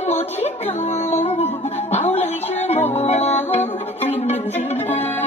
một chiếc cầu bao lời chưa mỏ duyên mình riêng ta